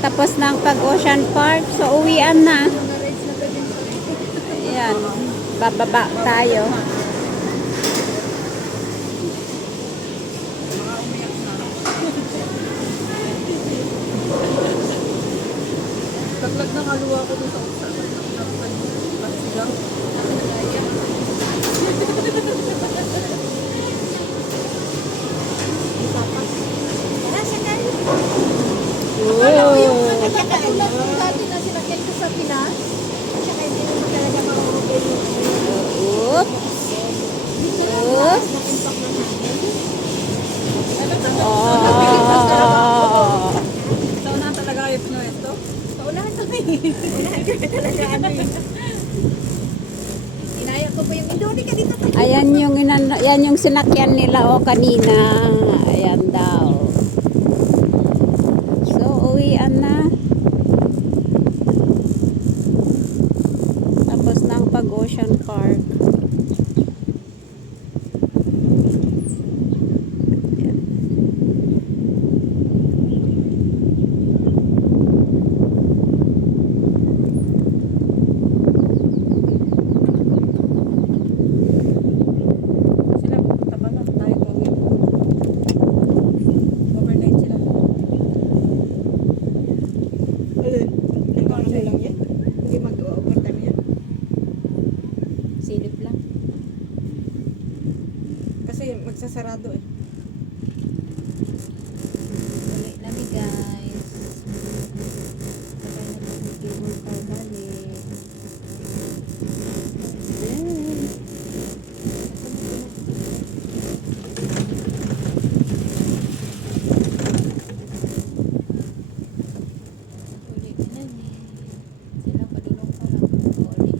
Tapos ng pag-Ocean Park. So, uwian na. Ayan. Bababa tayo. Taglag ng aluwa ko dun sa uksa. Sigang. Akala ko yung katulad ng dati na sinakyan ko sa Pinas. At saka hindi naman talaga mauubay yung Oops. Oops. Oh. Saunahan talaga kayo Pinoy ito? Saunahan kami. Saunahan kami talaga ano yun. Inaya ko pa yung Indonesia ka dito. Ayan yung, yan yung sinakyan nila o kanina. Ayan daw. So, uwian na. Tapos ng pag-Ocean Park. Sila pupunta pa na. Tayo pauwi. Overnight sila. Ano lang yan? Hindi mag-overtime yan? Silip lang. Kasi magsasarado eh. Balik namin guys. Sabay na po si cable car balik. Ulit na ni. Sila padulong pa lang. Ulit.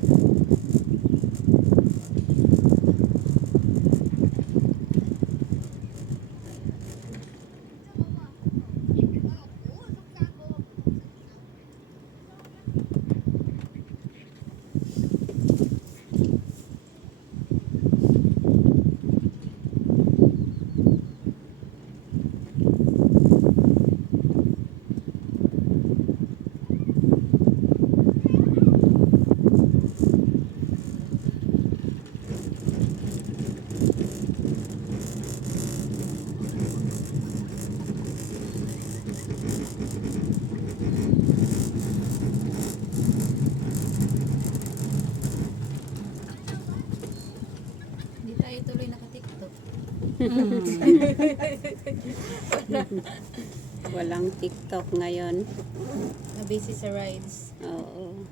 Hindi tayo tuloy naka-TikTok. Walang TikTok ngayon. Na-busy sa rides. Oo.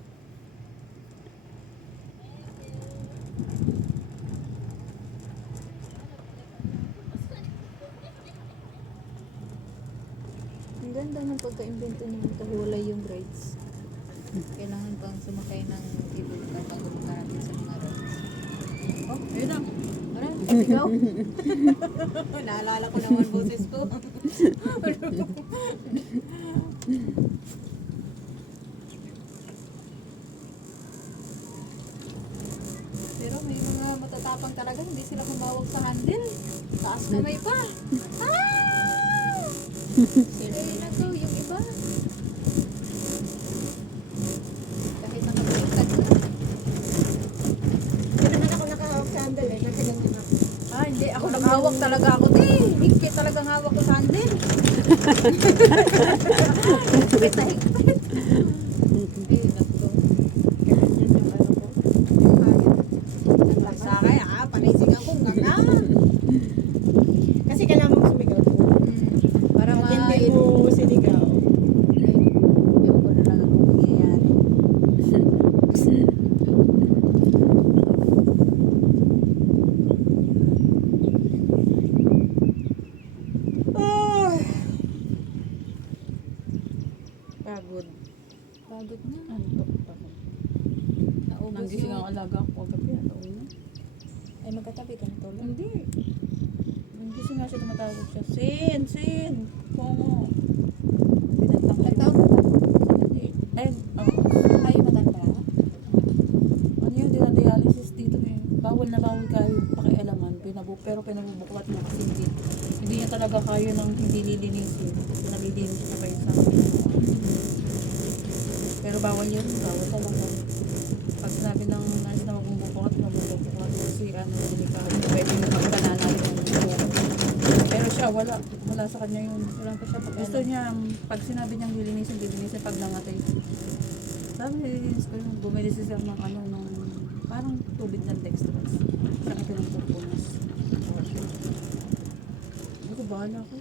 Ang ganda ng pagka-invento ng kahiwalay yung rides. Kailangan pang sumakay ng cable car bago makarating sa mga rides. Oh, ayun na. Tara, Ikaw? Naalala ko naman boses ko. Pero may mga matatapang talaga, hindi sila humawag sa handle. Taas kamay pa. Ah! Sila na to, yung iba. Kahit nakapagtag na. Hindi naman ako nakahawak sa handle eh. Kasi lang ako. Ah, hindi. Ako nakahawak talaga ako. Higpit talagang hawak ko sa handle. Higpit na higpit. Ay, nagto. Yan yung ano ko. Yung hangin. Sa akin, panisig ako nga na. Kasi kailangan mo sumigaw. Para At hindi mo sinigaw. Ewan ko na lang kung mangyayari. Oh. Pagod. Pagod na. Antok pa. Naubos Nanggising ang yung... alaga ko kagabi. Ano na? Ay, magkatabi ka na tulog. Hindi. Nanggising nga siya, tumatawag siya. Sin! Pongo. Pinagtang Ilang kayo. taon ka ba? Ay, oh. Ay, matanda. Ano yun, dinadialysis dito eh. Bawal na bawal kayo pakialaman. Pero pinabubukwat mo kasi hindi niya talaga kaya ng hindi lilinisin. Nalilinis na kayo sa akin. bawal yun. Bawal talaga. Pag sinabi ng nasa na magbubuklat kasi delikado. Pwede mo pagkanana yung pero siya, wala sa kanya yun. Wala pa siya pag Gusto niya, pag sinabi niyang lilinisin pag nangatay. Sabi, bumili siya ng parang tubig ng dextrose. Sa akin ng pupunas. Hindi ko bahala ko.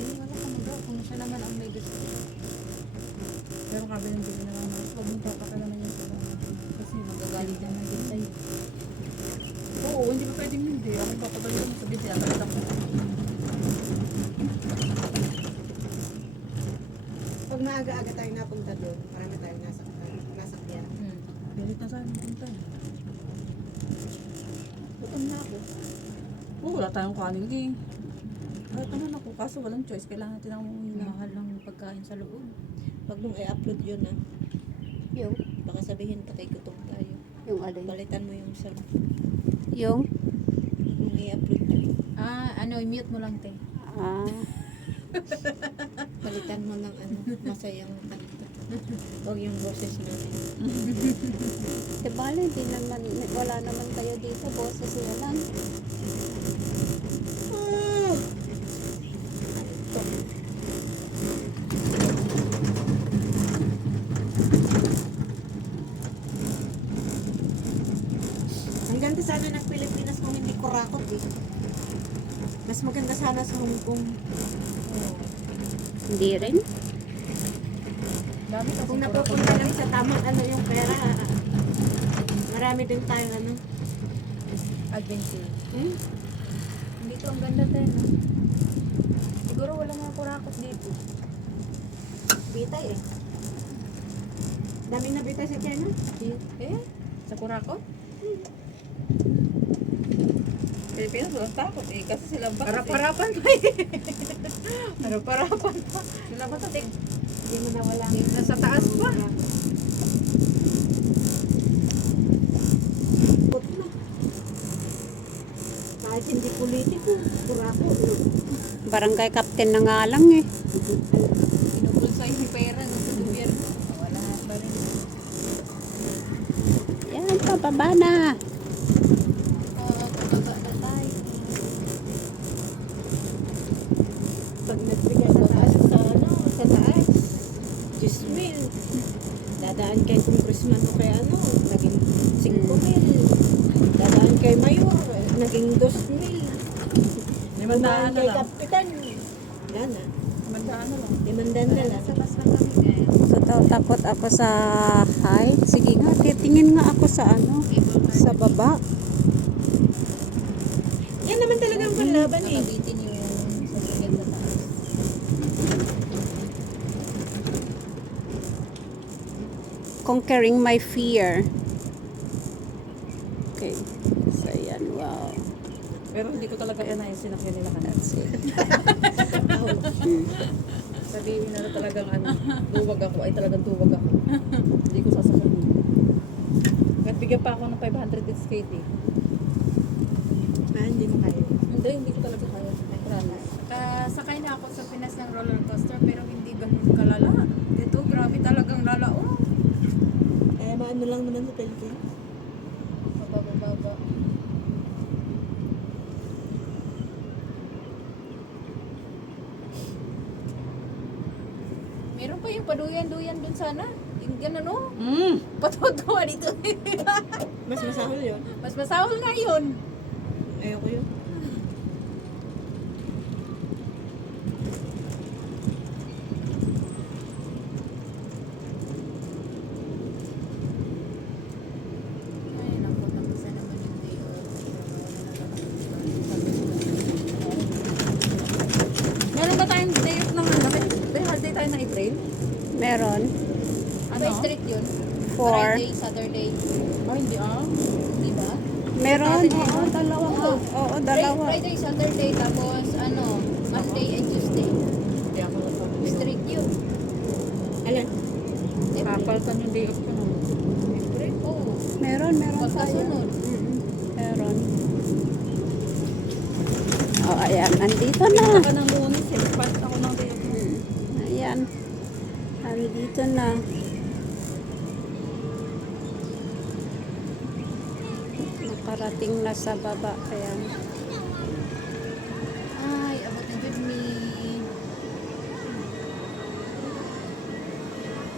wala ka magawa kung siya naman ang may gusto. Pero kabi ng bili na lang, huwag mong papakalaman niya sa bahay. Kasi magagalit niya na din sa'yo. Oo, hindi pa pwedeng hindi. Ako papagalit mo sa bili, agalit ako. Pag maaga-aga tayo napunta doon, marami tayong nasakyan. Galit na sa'yo, punta. Gutom na ako. Oo, wala tayong kanin din. Kahit naman ako, kaso walang choice. Kailangan natin ang Mahal lang yung pagkain sa loob. Pag nung i-upload yun Yung, baka sabihin patay gutom tayo. yung alin. Balitan mo yung sa Yung, nung i-upload yun. Mute mo lang, te. Balitan mo ng masayang kanta. Huwag yung boses natin. Bale, di naman, wala naman kayo dito, boses na lang. Ang ganda sana ng Pilipinas kung hindi kurakot eh. Mas maganda sana sa Hong Kong. Hindi rin. dami kasi Kung napupunta lang sa tamang yung pera, marami din tayong adventure. Dito ang ganda, te, no? Siguro wala mga kurakot dito. bitay eh. Daming nabitay sa China. Sa Kurakot? Pilipinas, walang takot eh. Kasi sila batas Harap-harapan pa eh. Harap-harapan pa. Sila batas eh. Hindi mo na wala. Nasa taas pa. Put na. Kahit hindi politiko, kurakot. Barangay captain na nga lang eh. Pinupulsa yung pera no, sa gobyerno. Wala pa rin. Yan, pababa na. Oo, pababa na tayo. Pag nagbigay sa taas, sa taas, 10,000. Dadaan kay congressman o kay naging 5,000. Dadaan kay mayor, naging 2,000. Limandaan na kay lang. kapitan, wala na. Limandaan na lang. 500 na lang. Sa bus lang kami, guys. So, takot ako sa height. Sige nga, titingin nga ako sa sa baba. Yan naman talaga ang panlaban eh. Nakabitin yung sasakyan sa taas. Conquering my fear. Okay. So, yan. Wow. Pero hindi ko talaga yan ay sinakyan nila kanina. That's it. Sabihin na talagang duwag ako. Ay talagang duwag ako. Hindi ko sasakyan. Kahit bigyan pa ako ng 500 skate eh. Hindi mo kaya. Hindi ko talaga kaya. Promise. Sakay na ako sa Pinas ng roller coaster pero hindi ganun kalala. Dito, grabe talagang lalao. Eh, maano lang naman sa Philippines. Mababa. Meron pa yung paduyan-duyan dun sana. Yung gano'n, no? Patutuwa dito. Mas masahol yun. Mas masahol nga yun. Ayoko yun. Ay, naku, tapos na naman yung day off. Meron ba tayong day off ng May holiday tayo ng April? Meron. Ano? Street yun? 4. Friday, Saturday. Oh, hindi Di ba? Meron. Oo, dalawa nga. Oo, dalawa. Friday, Saturday, tapos Monday and Tuesday. Hindi ako nagpapalito. Street yun. Alam, Kapaltan yung day off ko nun. April? Oo. Meron tayo. Pagkasunod. Meron. Oh, ayan. Nandito na. Saka ng Lunes eh. Nagpalit ako ng day off. Ayan. Andito na. Nakarating na sa baba. Kaya Ay, abot na good me.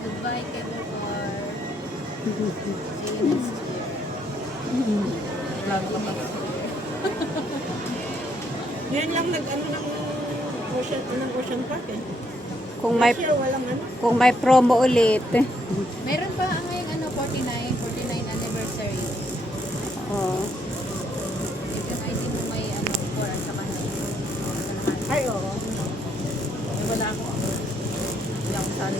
Goodbye, cable car. See you next year. Lalo ka pa. Ngayon lang nag-ano ng Ocean Park eh. kung may Last year walang ano. kung may promo ulit. Meron pa ang ngayong 49 anniversary. Oh. If yung ID mo may 4 at saka na. Ay, oo. Eh, wala ako. Hindi ako sali.